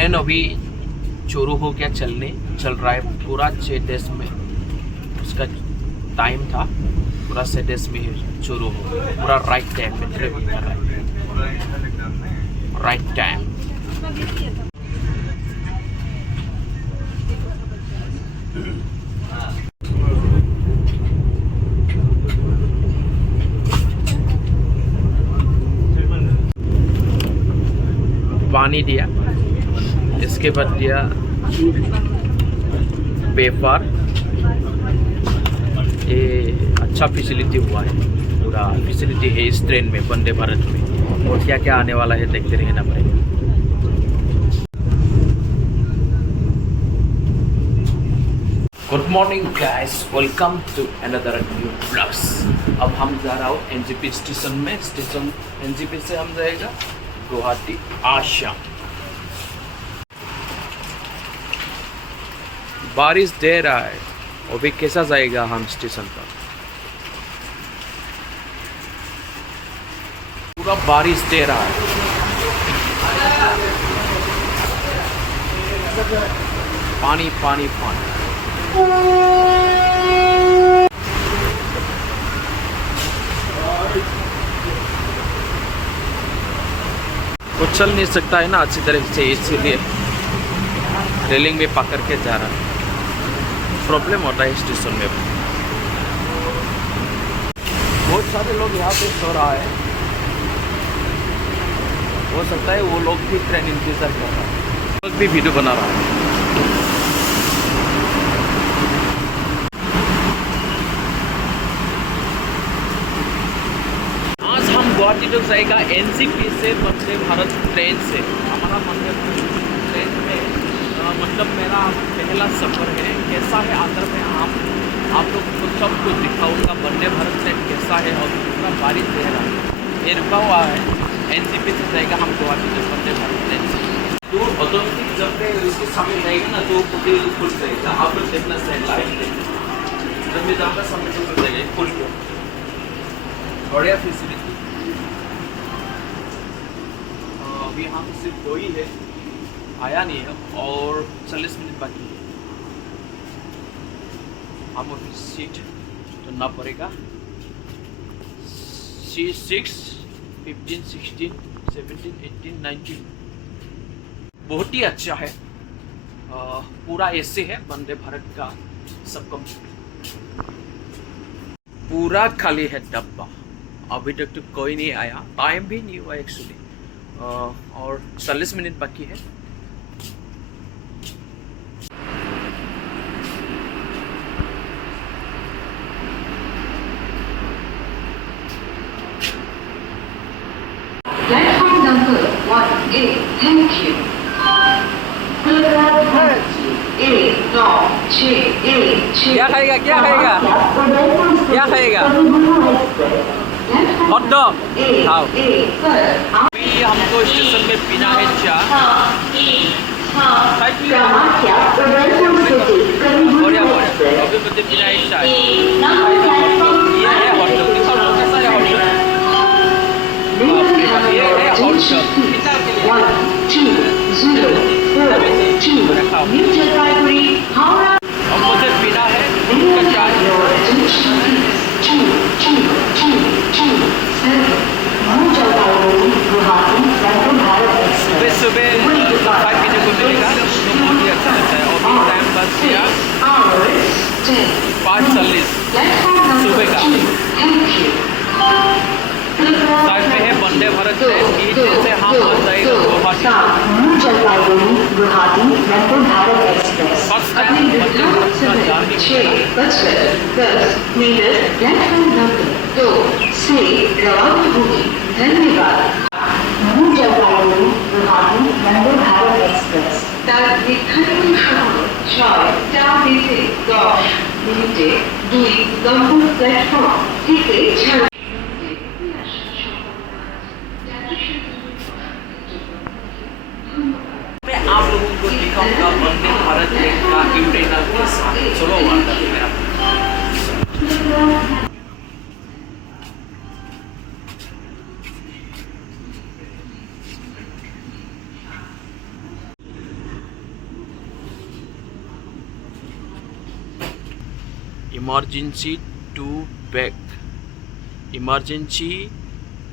Train अभी शुरू हो गया चल रहा है पूरा 6 में उसका टाइम था, पूरा 6 में शुरू हो पूरा राइट टाइम में ट्रेवल कर रहा है, राइट टाइम। पानी दिया, इसके बाद दिया पेपर। ये अच्छा फैसिलिटी हुआ है, पूरा फैसिलिटी है इस ट्रेन में, वंदे भारत में। और क्या क्या आने वाला है देखते रहना पड़ेगा। Good morning guys, welcome to another new blogs. अब हम जा रहा हूँ एनजेपी स्टेशन में। एनजेपी से हम जाएगा गुवाहाटी आसाम। बारिश दे रहा है, अभी कैसा जाएगा हम स्टेशन पर? पूरा बारिश दे रहा है। पानी पानी पानी। वो चल नहीं सकता है ना अच्छी तरह से, इसीलिए रेलिंग में पकड़ के जा रहा है। प्रॉब्लम होता है स्टेशन में। बहुत सारे लोग यहाँ पे सो रहा है, हो सकता है वो लोग भी ट्रेन इंतजार कर रहा है, लोग भी वीडियो बना रहा है। आज हम गुवाहाटी तक जाएगा एनजेपी से, वंदे भारत ट्रेन से। हमारा वंदे भारत ट्रेन में मतलब मेरा पहला सफ़र है। कैसा है आंध्र में आप लोग को सब कुछ दिखाऊंगा। वंदे भारत ट्रेन कैसा है और पूरा बारिश दे रहा है। ये रुका हुआ है, एनजेपी से जाएगा हम गुवाहाटी तक वंदे भारत ट्रेन से। तो ऑटोमेटिक जब इसके सामने जाएगा ना तो खुल जाएगा। आप लोग देखना चाहिए लाइव देखना, जब मैं जाऊँगा सामने तो खुल जाएगा, खुल के बढ़िया फैसिलिटी। अभी यहाँ पे सिर्फ 2 ही है, आया नहीं है और 40 मिनट बाकी है। हम अपनी सीट चुनना पड़ेगा। C6, 15, 16, 17, 18, 19 बहुत ही अच्छा है। पूरा ऐसे है वंदे भारत का सब पूरा खाली है डब्बा। अभी तक तो कोई नहीं आया, टाइम भी नहीं हुआ एक्चुअली, और 40 मिनट बाकी है। Platform number 1A, thank you. क्या खाएगा क्या खाएगा क्या खाएगा? हॉट डॉग खाओ। अभी हमको स्टेशन में पीना है चाय। बढ़िया बढ़िया, अभी मुझे पीना है चाय। ये है हॉट डॉग, कैसा है हॉट डॉग? ये है हॉट डॉग, कितना के लिए? और मुझे पीना है दूध का चाय। सुबह सुबह चाय पीने को मिलेगा तो बहुत ही अच्छा लगता है। और भी टाइम बस दिया 5:40 सुबह का। साइड में है वंदे भारत ट्रेन, से हम आ जाएगा गुवाहाटी। फर्स्ट टाइम वंदे भारत का जर्नी प्लेटफॉर्म नंबर 2 से रवाना होगी। धन्यवाद। जलपाईगुड़ी गुवाहाटी वंदे भारत एक्सप्रेस তার নির্ধারিত সময় 6টা বেজে 10 মিনিটে 2 নম্বর প্ল্যাটফর্ম থেকে ছাড়া। मैं आप लोगों को दिखाऊंगा वंदे भारत ट्रेन का इंटरनल के साथ। चलो वादा मेरा emergency to back, emergency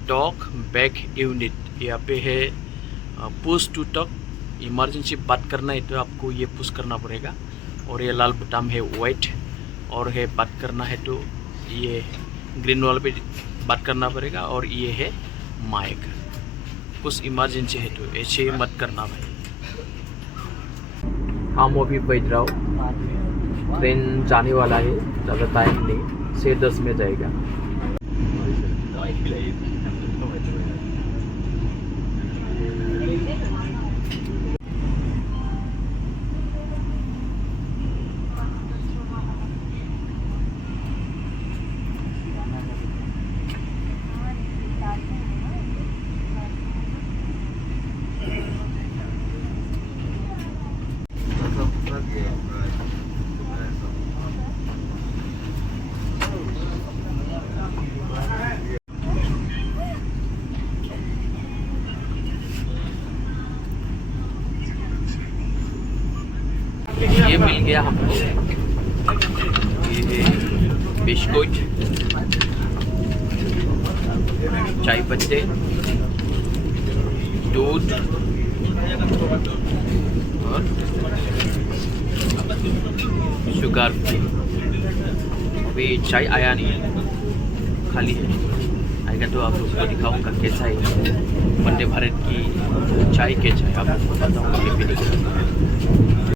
talk back unit, यहाँ पे है पुश टू टॉक। इमरजेंसी बात करना है तो आपको ये पुश करना पड़ेगा, और ये लाल बटन है वेट, और है बात करना है तो ये ग्रीन वाले पे बात करना पड़ेगा, और ये है माइक। कुछ इमरजेंसी है तो ऐसे मत करना भाई। हम अभी बैठ रहा हूँ, ट्रेन जाने वाला है, ज़्यादा टाइम नहीं, 6:10 में जाएगा। ये मिल गया हमको, ये बिस्कुट, चाय पत्ते, दूध और शुगर फ्री। अभी चाय आया नहीं है, खाली है, आएगा तो आप लोग को दिखाऊंगा कैसा है वंदे भारत की चाय, कैसा है आपको बताऊंगा।